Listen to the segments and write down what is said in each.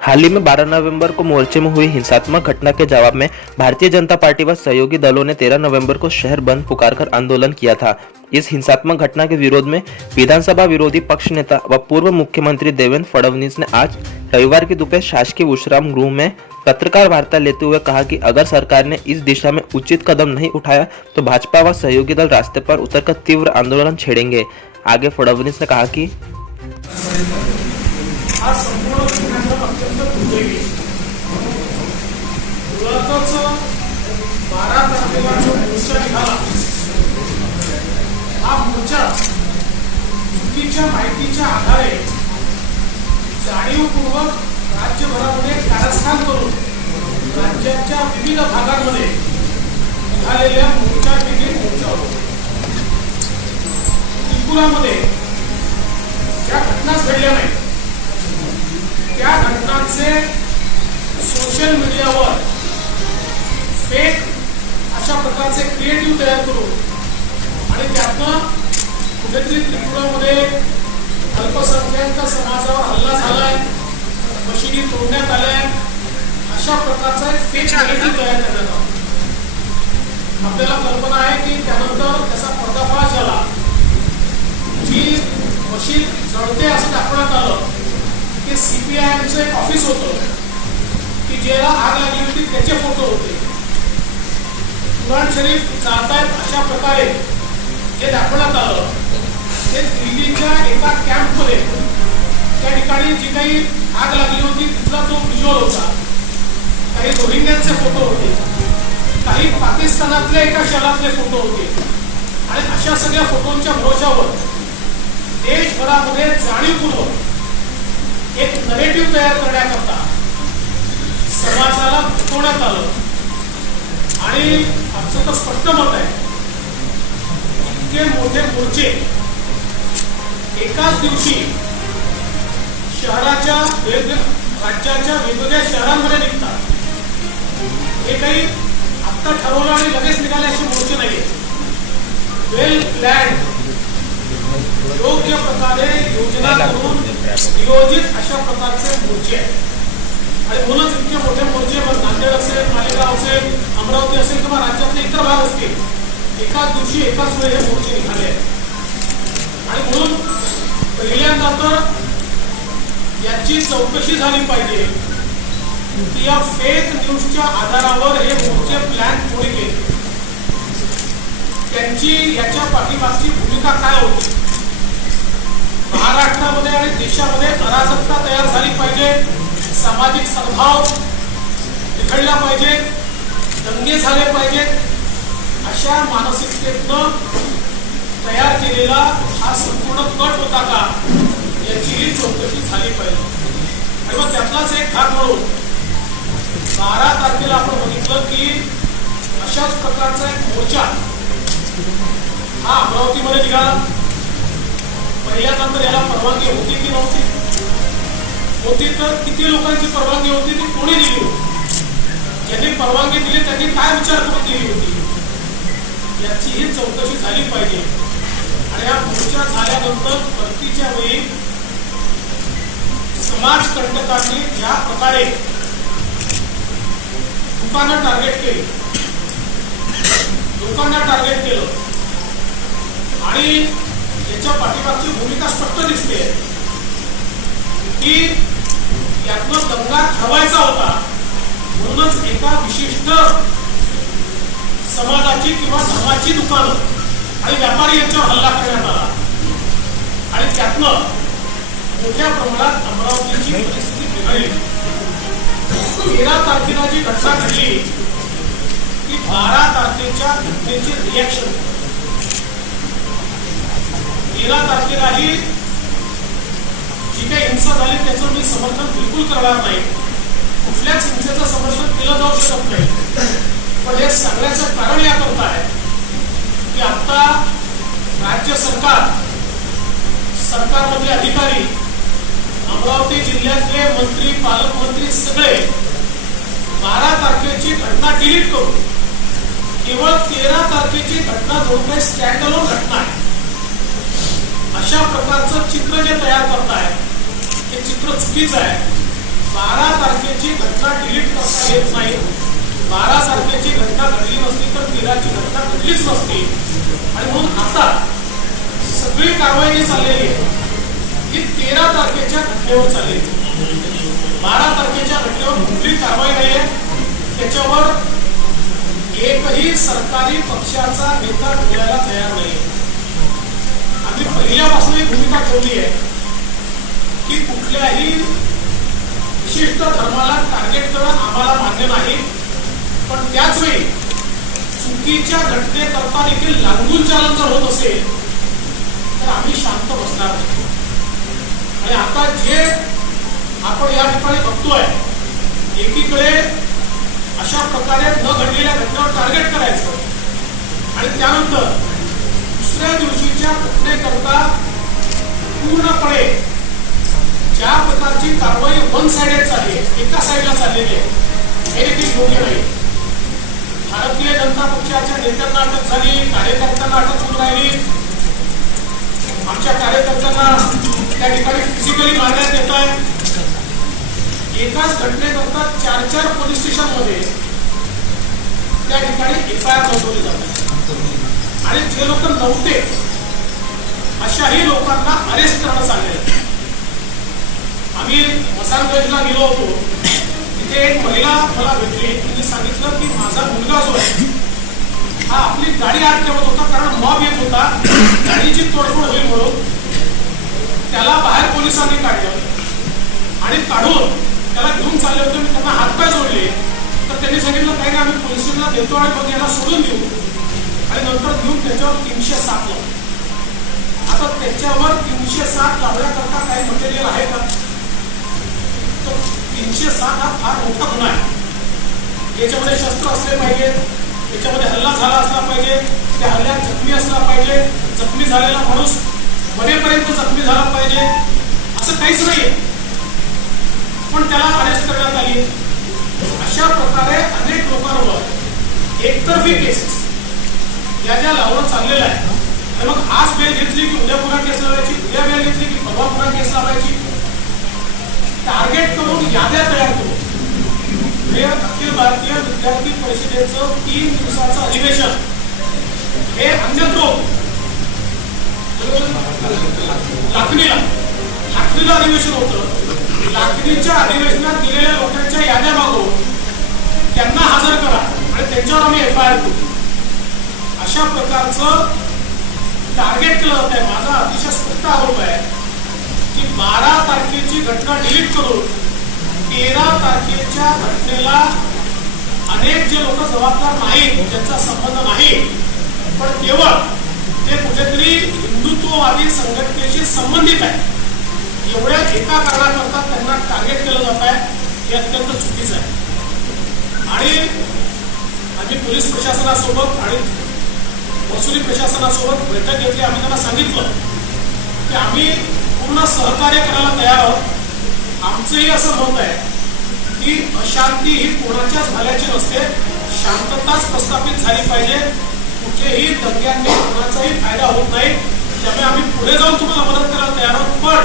हाल ही में 12 नवंबर को मोर्चे में हुई हिंसात्मक घटना के जवाब में भारतीय जनता पार्टी व सहयोगी दलों ने 13 नवंबर को शहर बंद पुकारकर आंदोलन किया था। इस हिंसात्मक घटना के विरोध में विधानसभा विरोधी पक्ष नेता व पूर्व मुख्यमंत्री देवेंद्र फडणवीस ने आज रविवार की दोपहर शासकीय विश्राम गृह में पत्रकार वार्ता लेते हुए कहा कि अगर सरकार ने इस दिशा में उचित कदम नहीं उठाया तो भाजपा व सहयोगी दल रास्ते पर उतरकर तीव्र आंदोलन छेड़ेंगे। आगे फडणवीस ने कहा कि हा संपूर्ण घटनाक्रम अत्यंत दुर्दैवी। मुळातच 12 तारखेला जो मोर्चा निघाला, हा मोर्चा चुकीच्या माहितीच्या आधारे जाणीवपूर्वक राज्यभरामध्ये कारस्थान करून राज्याच्या विविध भागांमध्ये निघालेल्या मोर्चापैकी मोर्चा होता। त्रिपुरामध्ये ज्या घटना घडल्या नाही त्या घटनांचे सोशल मीडियावर फेक अशा प्रकारचे क्रिएटिव्ह तयार करून आणि त्यातनं कुठेतरी त्रिपुरामध्ये अल्पसंख्याक समाजावर हल्ला झालाय, मशिदी तोडण्यात आल्या, अशा प्रकारचा एक फेक नॅरेटिव्ह तयार करण्यात आला। आपल्याला कल्पना आहे की त्यानंतर त्याचा पर्दाफाश झाला। जी मशीद जळते असं दाखवण्यात आलं की सीपीआयएमचं एक ऑफिस होतं की ज्याला आग लागली होती, त्याचे फोटो होते। कुराण शरीफ जाळतायत अशा प्रकारे जे दाखवण्यात आलं ते दिल्लीच्या एका कॅम्पमध्ये त्या ठिकाणी जी काही आग लागली होती तिथला तो व्हिज्युअल होता। काही रोहिंग्यांचे फोटो होते, काही पाकिस्तानातल्या एका शहरातले फोटो होते आणि अशा सगळ्या फोटोंच्या भरोशावर देशभरामध्ये जाणीवपूर्वक एक नरेटिव्ह तयार करण्याकरता समाजाला भटकवण्यात आलं। आणि आमचं तर स्पष्ट मत आहे, इतके मोठे मोर्चे एकाच दिवशी शहराच्या राज्याच्या वेगवेगळ्या शहरांमध्ये निघतात। हे काही आत्ता ठरवलं आणि लगेच निघाले असे मोर्चे नाहीये। वेल प्लॅन्ड, योग्य प्रकारे योजना करून नियोजित अशा प्रकारचे मोर्चे आहेत। आणि म्हणूनच इतके मोठे मोर्चे नांदेड असेल, मालेगाव असेल, अमरावती असेल किंवा राज्यातले इतर भाग असतील, एकाच दिवशी एकाच वेळी हे मोर्चे निघाले आहेत। आणि म्हणून पहिल्यांदा तर याची चौकशी झाली पाहिजे की या फेक न्यूजच्या आधारावर हे मोर्चे प्लॅन कोणी केले, त्यांची याच्या पाठीमागची भूमिका काय होती। महाराष्ट्रामध्ये आणि देशामध्ये अराजकता तयार झाली पाहिजे, सामाजिक सद्भाव बिघडला पाहिजे, दंगे झाले पाहिजेत, अशा मानसिकतेतनं तयार केलेला हा संपूर्ण कट होता का, याचीही चौकशी झाली पाहिजे। आणि मग त्यातलाच एक भाग म्हणून 12 तारखेला आपण बघितलं की अशाच प्रकारचा एक मोर्चा हा अमरावतीमध्ये निघाला। पहिल्यांदा याला परवानगी होती की नव्हती, होती तर किती लोकांची परवानगी होती, ती कोणी दिली होती, ज्यांनी परवानगी दिली त्यांनी काय विचार करून दिली होती, याचीही चौकशी झाली पाहिजे। आणि हा मोर्चा झाल्यानंतर परतीच्या वेळी समाजकंटकांनी ज्या प्रकारे दुकानं टार्गेट केली, लोकांना टार्गेट केलं आणि याच्या पाठीमागची भूमिका स्पष्ट दिसते की यातनं दंगा ठरवायचा होता, म्हणूनच एका विशिष्ट समाजाची किंवा धर्माची दुकानं आणि व्यापारी यांच्यावर हल्ला करण्यात आला। आणि त्यातनं मोठ्या प्रमाणात अमरावतीची परिस्थिती बिघडली। 13 तारखेला जी घटना घडली ती 12 तारखेच्या घटनेची रिॲक्शन। 13 तारखेलाही जी काही हिंसा झाली त्याचं मी समर्थन बिलकुल करणार नाही, कुठल्याच हिंसेचं समर्थन केलं जाऊ शकत नाही। पण हे सगळ्याचं कारण याकरता आहे की आता राज्य सरकारमधले अधिकारी, अमरावती जिल्ह्यातले मंत्री, पालकमंत्री सगळे 12 तारखेची घटना डिलीट करून केवळ 13 तारखेची घटना जो काही स्टँड अलोन घटना आहे अशा प्रकारचं चित्र जे तयार करताय हे चित्र चुकीचं आहे। 12 तारखेची घटना डिलीट करता येत नाही. 12 तारखेची घटना घडली नसती तर 13ची घटना घडलीच नसती. आणि म्हणून आता सगळी कारवाई जी चाललेली आहे ही 13 तारखेच्या घटनेवर चाललेली आहे. 12 तारखेच्या घटनेवर कुठली कारवाई नाही आहे. त्याच्यावर एकही सरकारी पक्षाचा नेता बोलायला तयार नाही. आम्ही पहिल्यापासून ही भूमिका ठेवली आहे की कुठल्याही विशिष्ट धर्माला टार्गेट करणं आम्हाला मान्य नाही. पण त्याचवेळी चुकीच्या घटनेकरता देखील लांगून चालन जर होत असेल तर आम्ही शांत बसणार नाही. आणि आता जे आपण या ठिकाणी बघतोय, एकीकडे अशा प्रकारे न घडलेल्या घटनेवर टार्गेट करायचं आणि त्यानंतर दुसऱ्या दिवशीच्या घटनेकरता पूर्णपणे ज्या प्रकारची कारवाई वन साइडेड चालली आहे, एका साईडला चाललेली आहे, हे देखील योग्य नाही. भारतीय जनता पक्षाच्या नेत्यांना अटक झाली, कार्यकर्त्यांना अटक होऊन राहिली. आमच्या कार्यकर्त्यांना त्या ठिकाणी फिजिकली मारण्यात येत आहे. एकाच घटनेकरता 4 पोलीस स्टेशनमध्ये त्या ठिकाणी FIR नोंदवली जातात आणि जे लोक नव्हते अशाही लोकांना अरेस्ट करणं चाललेलं. आम्ही मसानगंजला गेलो होतो. तिथे एक महिला मला भेटली. तिने सांगितलं की माझा मुलगा जो आहे हा आपली गाडी आत ठेवत होता, कारण मॉब येत होता, गाडीची तोडफोड होईल म्हणून. त्याला बाहेर पोलिसांनी काढलं आणि काढून त्याला घेऊन चालले होते. मी त्यांना हातपाय जोडले तर त्यांनी सांगितलं काही नाही, आम्ही पोलिसांना देतो आणि मग याला सोडून देऊ. आणि नंतर घेऊन त्याच्यावर 307 लावलं. आता त्याच्यावर 307 लावण्याकरता काही मटेरियल आहे का? तर 307 हा फार मोठा गुन्हा आहे. याच्यामध्ये शस्त्र असले पाहिजे, याच्यामध्ये हल्ला झाला असला पाहिजे, त्या हल्ल्यात जखमी असला पाहिजे, जखमी झालेला माणूस मरेपर्यंत जखमी झाला पाहिजे, असं काहीच नाही. पण त्याला अरेस्ट करण्यात आली. अशा प्रकारे अनेक लोकांवर एकतर्फी केसेस या ज्या लावून चाललेल्या आहे. आणि मग आज बेल घेतली की उद्या पुन्हा केस लावायची, उद्या बेल घेतली की परवा पुन्हा केस लावायची. टार्गेट करून याद्या तयार करून हे अखिल भारतीय विद्यार्थी परिषदेचं 3 दिवसाचं अधिवेशन हे अन्यत्र लाखणीला अधिवेशन होतं. लाखणीच्या अधिवेशनात दिलेल्या लोकांच्या याद्या मागवून त्यांना हजर करा आणि त्यांच्यावर आम्ही FIR करू, अशा प्रकारचं टार्गेट केलं जात आहे. माझा अतिशय स्पष्ट आरोप आहे की 12 तारखेची घटना डिलीट करून 13 तारखेच्या घटनेला अनेक जे लोक जबाबदार नाहीत, ज्यांचा संबंध नाही, पण केवळ ते कुठेतरी हिंदुत्ववादी संघटनेशी संबंधित आहे, एवढ्या एका कारणाकरता त्यांना टार्गेट केलं जात आहे. हे अत्यंत चुकीचं आहे. आणि आम्ही पोलीस प्रशासनासोबत आणि महसुली प्रशासनासोबत बैठक घेतली. आम्ही त्यांना सांगितलं की आम्ही पूर्ण सहकार्य करायला तयार आहोत. आमचंही असं मत आहे की अशांती ही कोणाच्याच भल्याची नसते, शांतताच प्रस्थापित झाली पाहिजे. कुठेही दंग्यांनी कोणाचाही फायदा होत नाही. त्यामुळे आम्ही पुढे जाऊन तुम्हाला मदत करायला तयार आहोत. पण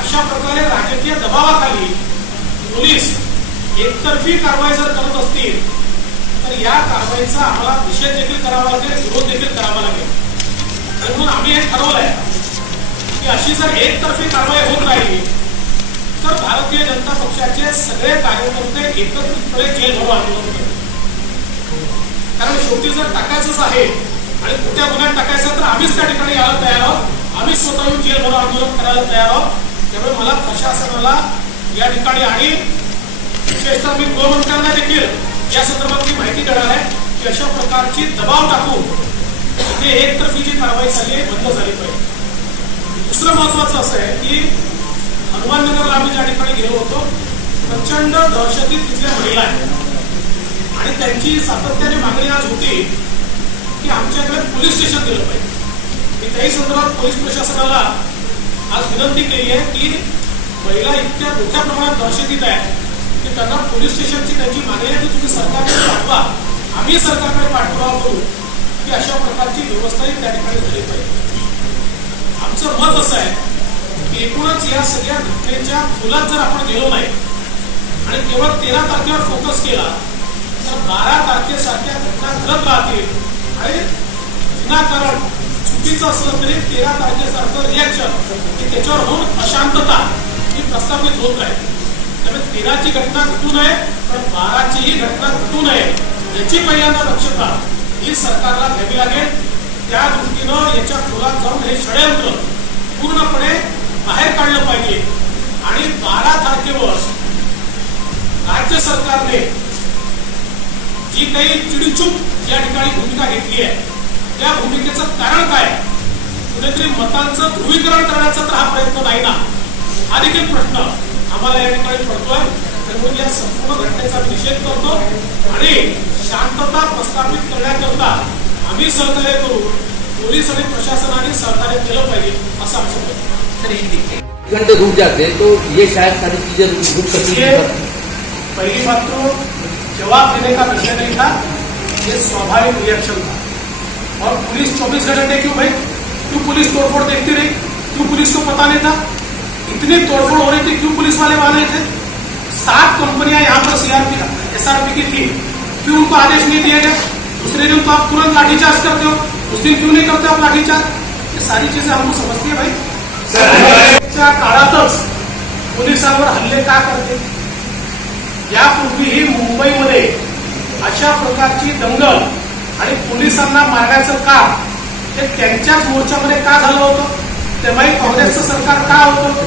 अशा प्रकारे राजकीय दबावाखाली पोलीस एकतर्फी कारवाई जर करत असतील तर या कारवाईचा आम्हाला निषेध देखील करावा लागेल, विरोध देखील करावा लागेल. आणि म्हणून आम्ही हे ठरवलंय की अशी जर एकतर्फी कारवाई होत राहिली तर भारतीय जनता पक्षाचे सगळे कार्यकर्ते एकत्रितपणे जेल भरो आंदोलन करतील. कारण शेवटी जर टाकायचंच आहे आणि कुठल्या गुन्ह्यात टाकायचं तर आम्हीच त्या ठिकाणी यायला तयार आहोत. आम्ही स्वतः येऊन जेल भरो आंदोलन करायला तयार आहोत. त्यामुळे मला प्रशासनाला या ठिकाणी आणि विशेषतः मी गृहमंत्र्यांना देखील या संदर्भातली माहिती देणार आहे की अशा प्रकारची दबाव टाकून इथे एकतर्फी जी कारवाई झाली आहे बंद झाली पाहिजे. दुसरं महत्वाचं असं आहे की हनुमाननगरला आम्ही ज्या ठिकाणी गेलो होतो, प्रचंड दहशतीत तिथल्या महिला आहेत आणि त्यांची सातत्याने मागणी आज होती की आमच्याकडे पोलीस स्टेशन दिलं पाहिजे. मी त्याही संदर्भात पोलीस प्रशासनाला आज विनंती केली आहे की महिला इतक्या मोठ्या प्रमाणात दहशतीत आहे की त्यांना पोलीस स्टेशनची त्यांची मागणी आहे की तुम्ही सरकारकडे पाठवा, आम्ही सरकारकडे पाठपुरावा करू की अशा प्रकारची व्यवस्थाही त्या ठिकाणी झाली पाहिजे. आमचं मत असं आहे एकूणच या सगळ्या घटनेच्या खोलात जर आपण गेलो नाही आणि केवळ 13 तारखेवर फोकस केला तर 12 तारखेसारख्या घटना घडत राहतील आणि विनाकारण चुकीचं असलं तरी 13 तारखेसारखं रिॲक्शन की त्याच्यावर होऊन अशांतता ही प्रस्थापित होत राहील. त्यामुळे 13ची घटना घटू नये पण 12चीही घटना घटू नये याची पहिल्यांदा दक्षता ही सरकारला घ्यावी लागेल. त्या दृष्टीनं याच्या खोलात जाऊन हे षडयंत्र पूर्णपणे बाहेर काढलं पाहिजे आणि 12 तारखेवर राज्य सरकारने जी काही चिडीचूप या ठिकाणी भूमिका घेतली आहे त्या भूमिकेचं कारण काय, कुठेतरी मतांचं ध्रुवीकरण करण्याचा तर हा प्रयत्न नाही ना, हा देखील प्रश्न आम्हाला या ठिकाणी पडतोय. त्यामुळे या संपूर्ण घटनेचा निषेध करतो आणि शांतता प्रस्थापित करण्याकरता आम्ही सहकार्य करू. पोलीस आणि प्रशासनाने सहकार्य केलं पाहिजे असं आमचं मत आहे. घंटे रुक जाते तो ये शायद सारी चीजें रुक सकती है. पहली बात तो जवाब देने का विषय नहीं था, ये स्वाभाविक रिएक्शन था. और पुलिस 24 घंटे क्यों भाई, क्यों पुलिस तोड़फोड़ देखती रही, क्यों पुलिस को पता नहीं था, इतनी तोड़फोड़ हो रही थी क्यों पुलिस वाले वहां नहीं थे. 7 कंपनियां यहाँ पर SRP की थी, क्यों उनको आदेश नहीं दिया गया. दूसरे दिन तो आप तुरंत लाठीचार्ज करते हो, उस दिन क्यों नहीं करते आप लाठीचार्ज. ये सारी चीजें हमको समझती है भाई. काळातच पोलिसांवर हल्ले का करते. यापूर्वीही मुंबईमध्ये अशा प्रकारची दंगल आणि पोलिसांना मारण्याचं काम हे त्यांच्याच मोर्चामध्ये का झालं होतं. तेव्हाही काँग्रेसचं सरकार का होतं.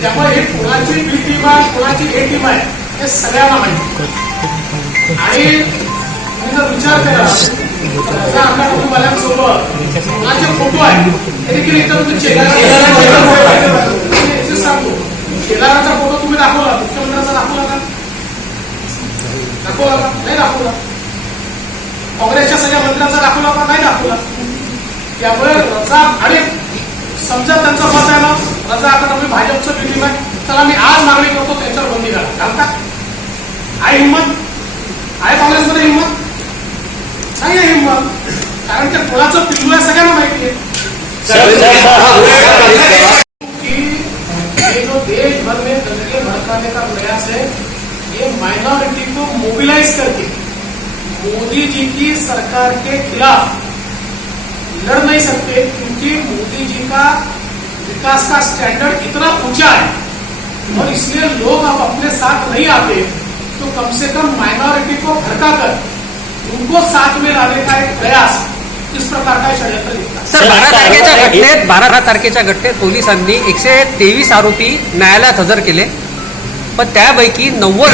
त्यामुळे हे कोणाची बी टीम आहे कोणाची ए टीम आहे हे सगळ्यांना माहिती. आणि तुम्ही जर विचार केला तर आपल्या कुटुंबाल्यांसोबत कोणाचे फोटो आहे हे देखील इतर सांगतो. शेलाराचा फोटो तुम्ही दाखवला, मुख्यमंत्र्यांचा दाखवला का, दाखवला का नाही दाखवला. काँग्रेसच्या सगळ्या मंत्र्यांचा दाखवला का नाही दाखवला. त्यामुळे रजा आणि समजा त्यांचं मत आहे ना रजा आता मी भाजपचं मिटिंग आहे चला मी आज मागणी करतो त्यांच्यावर बंदी घाला, घालता आहे हिंमत आहे काँग्रेसमध्ये हिंमत नाही आहे हिंमत. कारण ते कोणाचं पिल्लू आहे सगळ्यांना माहिती आहे कि ये जो देश भर में दंगे भड़काने का प्रयास है ये माइनॉरिटी को मोबिलाइज करके मोदी जी की सरकार के खिलाफ लड़ नहीं सकते. क्योंकि मोदी जी का विकास का स्टैंडर्ड इतना ऊंचा है और इसलिए लोग अब अपने साथ नहीं आते. तो कम से कम माइनॉरिटी को भड़काकर उनको साथ में लाने का एक प्रयास इस प्रकार का षडयंत्र दिखता. सर 12 तारखेच्या घटनेत पोलिसांनी 123 आरोपी न्यायालयात हजर केले, पण त्यापैकी 90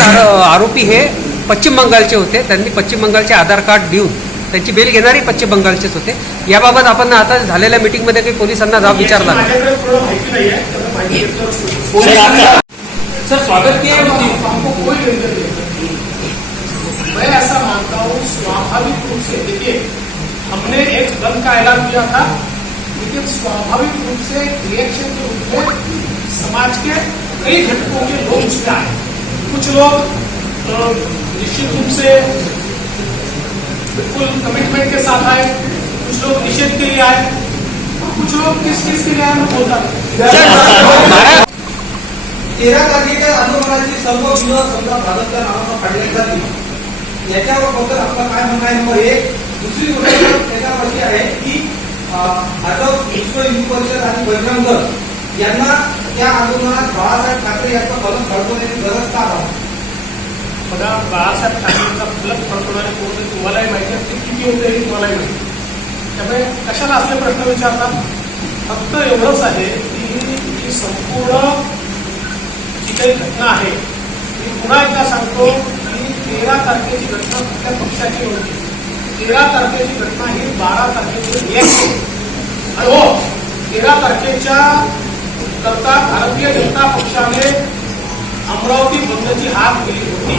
आरोपी हे पश्चिम बंगालचे होते. त्यांनी पश्चिम बंगालचे आधार कार्ड देऊन त्यांची बेल घेणारी पश्चिम बंगालचेच होते. याबाबत आपण आता झालेल्या मीटिंगमध्ये काही पोलिसांना जाब विचारला. माझ्याकडे थोडं माहिती नाही आहे, त्यामुळे माहिती घेतलं. सर स्वागत किया हमको कोई लेकर नहीं. मैं ऐसा मानता हूँ स्वाभाविक रूप से देखिए हमने एक बंद का ऐलान किया था लेकिन स्वाभाविक रूप से रिएक्शन के रूप में समाज के कई घटकों के लोग उसमें आए. कुछ लोग निश्चित रूप से बिल्कुल कमिटमेंट के साथ आए, कुछ लोग निषेध के लिए आए, कुछ लोग किस चीज के लिए आए मैं बोलता. 13 तारखेच्या आंदोलनाची सर्व विरोध समजा भाजपच्या नावानं काढण्यात झाली. याच्यावर फक्त आपलं काय म्हणणं आहे. नंबर 1. दुसरी गोष्ट त्याच्यावरची आहे की भाजप विश्व हिंदू परिषद आणि बजरंग दल यांना त्या आंदोलनात बाळासाहेब ठाकरे यांचा फलक फडकवण्याची गरज का आहे. बघा बाळासाहेब ठाकरेंचा फलक फडकवणारे कोण तुम्हालाही माहिती आहे, ते किती होते हे तुम्हालाही माहिती. त्यामुळे कशाला असले प्रश्न विचारतात. फक्त एवढंच आहे की संपूर्ण जी काही घटना आहे मी पुन्हा एकदा सांगतो की 13 तारखेची घटना कुठल्या पक्षाची नव्हती. 13 तारखेची घटना ही 12 तारखेची रिॲक्शन आणि हो 13 तारखेच्या करता भारतीय जनता पक्षाने अमरावती बंदची हाक दिली होती.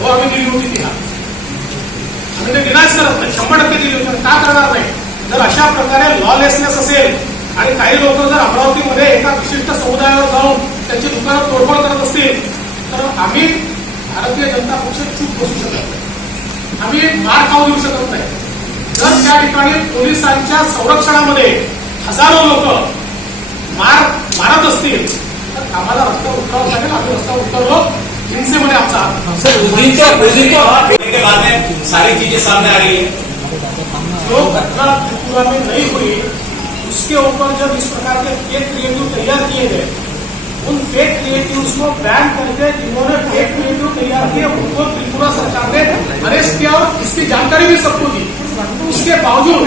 हो आम्ही दिली होती ती हाक. आम्ही ते डिनायच करत नाही, 100% दिली होती. का करणार नाही. जर अशा प्रकारे लॉलेसनेस असेल आणि काही लोक जर अमरावतीमध्ये एका विशिष्ट समुदायावर जाऊन त्यांची दुकानं तोडफोड करत असतील तर आम्ही भारतीय जनता पक्ष चूप बसू शकत नाही. आम्ही मार खाऊ देऊ शकत नाही. जर त्या ठिकाणी पोलिसांच्या संरक्षणामध्ये हजारो लोक मार मारत असतील तर आम्हाला रस्त्यावर उतरावं लागेल. आम्ही रस्त्यावर उतरलो, हिंसेमध्ये आमचा हात होता. होने के बाद में सारी चीजें सामने आ रही है. जो घटना त्रिपुरा में नहीं हुई उसके ऊपर जब इस प्रकार के फेक क्रिएटिव तैयार किए गए, उन फेक क्रिएटिव्स को बैन करके जिन्होंने फेक क्रिएटिव तैयार किए उनको त्रिपुरा सरकार ने अरेस्ट किया और इसकी जानकारी भी सबको दी. उसके बावजूद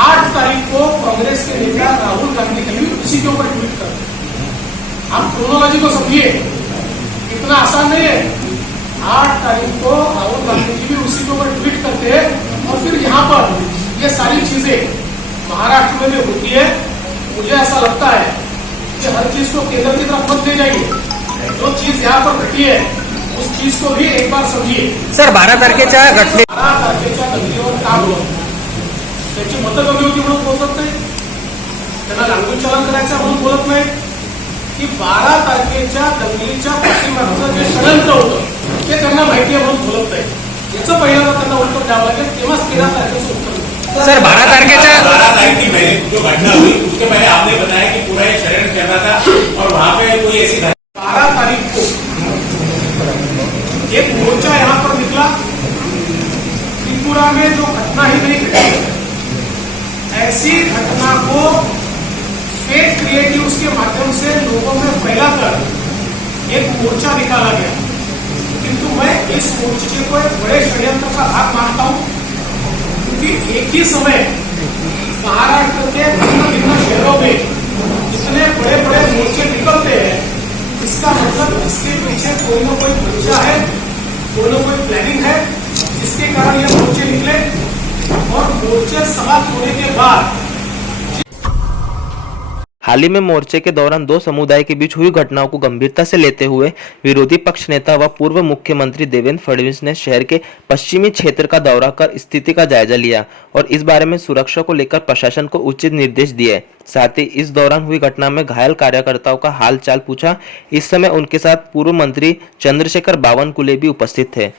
8 तारीख को कांग्रेस के नेता राहुल गांधी ने भी उसी के ऊपर ट्वीट कर. आप क्रोनोलॉजी को समझिए, इतना आसान नहीं है. 8 तारीख को राहुल गांधी जी भी उसी के ऊपर ट्वीट करते हैं और फिर यहाँ पर ये सारी चीजें महाराष्ट्र में भी होती है. मुझे ऐसा लगता है कि हर चीज को केंद्र की तरफ मत ले जाइए. जो चीज यहाँ पर घटी है उस चीज को भी एक बार समझिए. सर 12 तारखेच्या घटने 12 तारखेच्या दंगलीवर काम होतं, त्याची मतं कमी होती म्हणून बोलत नाही, त्यांना लांगून चलन करायचं म्हणून बोलत नाही, की 12 तारखेच्या दंगलीच्या पाठीमागचं जे षडयंत्र होतं ते त्यांना माहिती आहे म्हणून बोलत नाही. याचं पहिल्यांदा त्यांना उत्तर द्यावं लागेल, तेव्हाच 13 तारखेचं उत्तर मिळेल. सर 12 तारखेच्या 12 तारीख की पहले जो घटना हुई उसके पहले आपने बताया कि पूरा ये षड्यंत्र चल रहा था और वहां पे कोई ऐसी 12 तारीख को एक मोर्चा यहाँ पर निकला. त्रिपुरा में जो घटना ही नहीं घटी, ऐसी घटना को फेक क्रिएटिव्स के माध्यम से लोगों में फैलाकर एक मोर्चा निकाला गया. किंतु मैं इस मोर्चे को एक बड़े षड्यंत्र का भाग मानता हूं, क्योंकि एक ही समय महाराष्ट्र के भिन्न भिन्न शहरों में इतने बड़े बड़े मोर्चे निकलते हैं, इसका मतलब इसके पीछे कोई ना कोई मंशा है, कोई ना कोई प्लानिंग है, जिसके कारण ये मोर्चे निकले. और मोर्चे समाप्त होने के बाद हाल ही में मोर्चे के दौरान दो समुदाय के बीच हुई घटनाओं को गंभीरता से लेते हुए विरोधी पक्ष नेता व पूर्व मुख्यमंत्री देवेंद्र फडणवीस ने शहर के पश्चिमी क्षेत्र का दौरा कर स्थिति का जायजा लिया और इस बारे में सुरक्षा को लेकर प्रशासन को उचित निर्देश दिए. साथ ही इस दौरान हुई घटना में घायल कार्यकर्ताओं का हाल चाल पूछा. इस समय उनके साथ पूर्व मंत्री चंद्रशेखर बावनकुले भी उपस्थित थे.